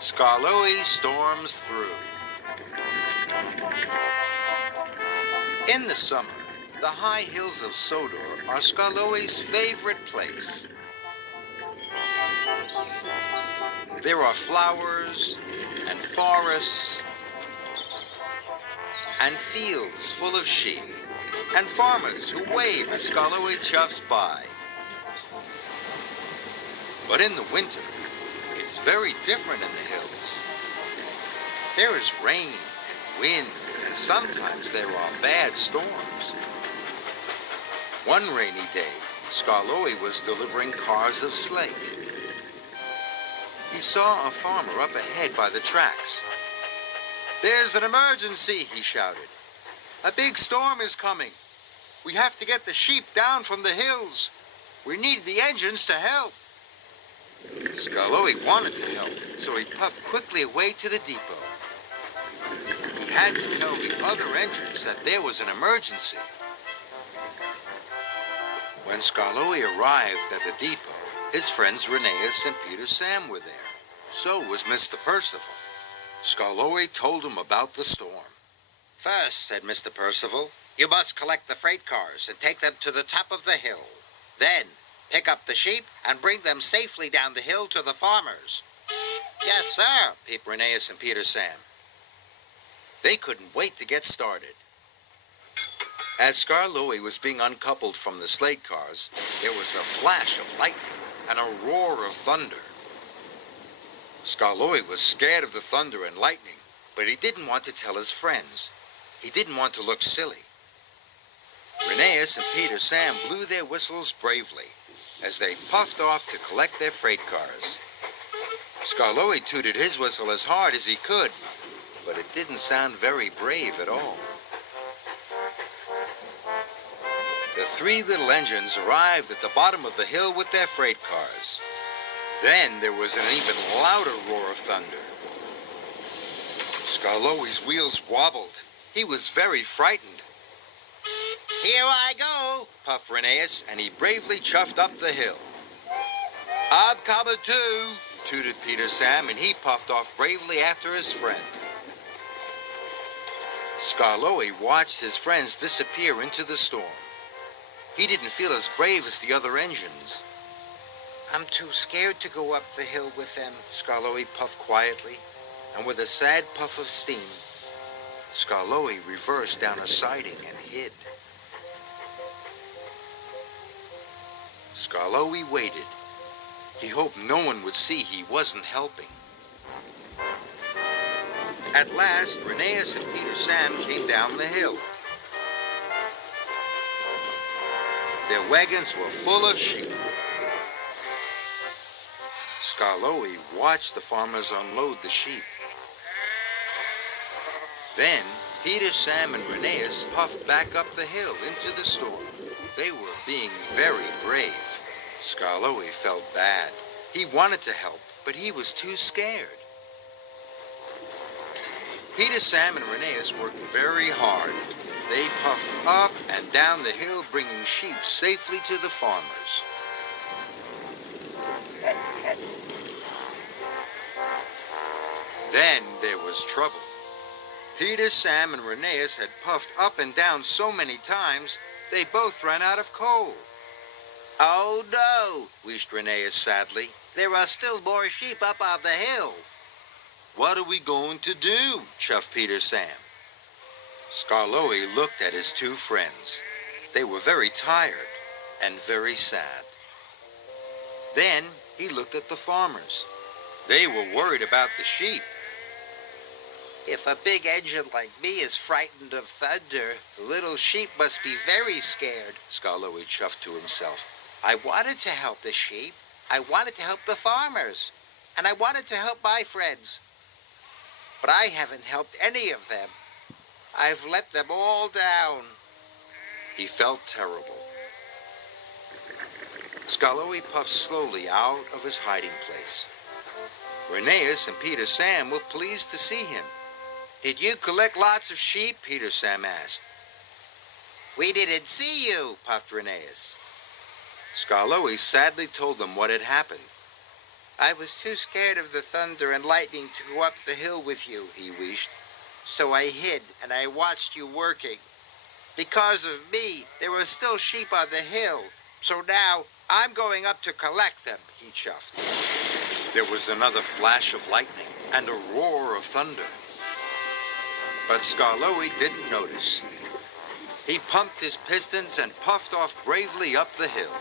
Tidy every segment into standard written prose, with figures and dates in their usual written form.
Skarloey storms through. In the summer, the high hills of Sodor are Skarloey's favorite place. There are flowers and forests and fields full of sheep and farmers who wave as Skarloey chuffs by. But in the winter, it's very different in the hills. There is rain and wind, and sometimes there are bad storms. One rainy day, Skarloey was delivering cars of slate. He saw a farmer up ahead by the tracks. "There's an emergency," he shouted. "A big storm is coming. We have to get the sheep down from the hills. We need the engines to help." Skarloey wanted to help, so he puffed quickly away to the depot. He had to tell the other engines that there was an emergency. When Skarloey arrived at the depot, his friends Rheneas and Peter Sam were there. So was Mr. Percival. Skarloey told him about the storm. "First," said Mr. Percival, "you must collect the freight cars and take them to the top of the hill. Then, pick up the sheep and bring them safely down the hill to the farmers." "Yes, sir," peeped Rheneas and Peter Sam. They couldn't wait to get started. As Skarloey was being uncoupled from the slate cars, there was a flash of lightning and a roar of thunder. Skarloey was scared of the thunder and lightning, but he didn't want to tell his friends. He didn't want to look silly. Rheneas and Peter Sam blew their whistles bravely as they puffed off to collect their freight cars. Skarloey tooted his whistle as hard as he could, but it didn't sound very brave at all. The three little engines arrived at the bottom of the hill with their freight cars. Then there was an even louder roar of thunder. Skarloey's wheels wobbled. He was very frightened. "Here I go," puffed Rheneas, and he bravely chuffed up the hill. "I'm coming too," tooted Peter Sam, and he puffed off bravely after his friend. Skarloey watched his friends disappear into the storm. He didn't feel as brave as the other engines. "I'm too scared to go up the hill with them," Skarloey puffed quietly, and with a sad puff of steam, Skarloey reversed down a siding and hid. Skarloey waited. He hoped no one would see he wasn't helping. At last, Rheneas and Peter Sam came down the hill. Their wagons were full of sheep. Skarloey watched the farmers unload the sheep. Then, Peter, Sam, and Rheneas puffed back up the hill into the storm. They were being very brave. Skarloey felt bad. He wanted to help, but he was too scared. Peter, Sam, and Rheneas worked very hard. They puffed up and down the hill, bringing sheep safely to the farmers. Then there was trouble. Peter, Sam, and Rheneas had puffed up and down so many times, they both ran out of coal. "Oh no," wheezed Rheneas sadly. "There are still more sheep up on the hill." "What are we going to do?" chuffed Peter Sam. Skarloey looked at his two friends. They were very tired and very sad. Then he looked at the farmers. They were worried about the sheep. "If a big engine like me is frightened of thunder, the little sheep must be very scared," Skarloey chuffed to himself. "I wanted to help the sheep. I wanted to help the farmers. And I wanted to help my friends. But I haven't helped any of them. I've let them all down." He felt terrible. Skarloey puffed slowly out of his hiding place. Rheneas and Peter Sam were pleased to see him. "Did you collect lots of sheep?" Peter Sam asked. "We didn't see you," puffed Rheneas. Skarloey sadly told them what had happened. I was too scared of the thunder and lightning to go up the hill with you, he wished. So I hid and I watched you working. Because of me, there were still sheep on the hill. So now I'm going up to collect them, he chuffed. There was another flash of lightning and a roar of thunder. But Skarloey didn't notice. He pumped his pistons and puffed off bravely up the hill.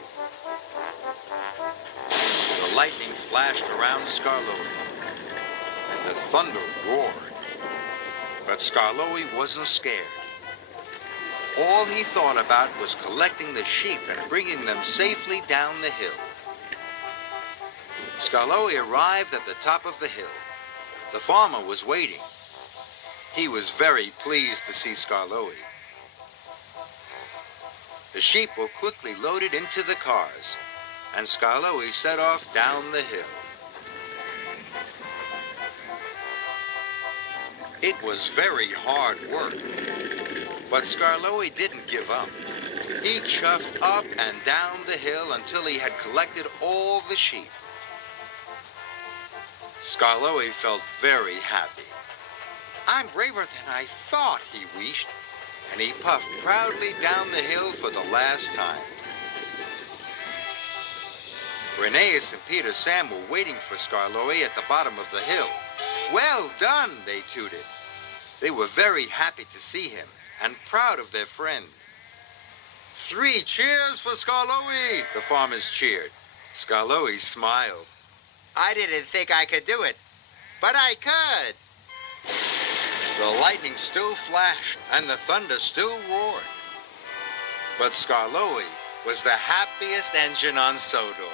The lightning flashed around Skarloey, and the thunder roared. But Skarloey wasn't scared. All he thought about was collecting the sheep and bringing them safely down the hill. Skarloey arrived at the top of the hill. The farmer was waiting. He was very pleased to see Skarloey. The sheep were quickly loaded into the cars, and Skarloey set off down the hill. It was very hard work, but Skarloey didn't give up. He chuffed up and down the hill until he had collected all the sheep. Skarloey felt very happy. I'm braver than I thought, he wished, and he puffed proudly down the hill for the last time. Rheneas and Peter Sam were waiting for Skarloey at the bottom of the hill. Well done, they tooted. They were very happy to see him and proud of their friend. 3 cheers for Skarloey, the farmers cheered. Skarloey smiled. I didn't think I could do it, but I could. The lightning still flashed and the thunder still roared. But Skarloey was the happiest engine on Sodor.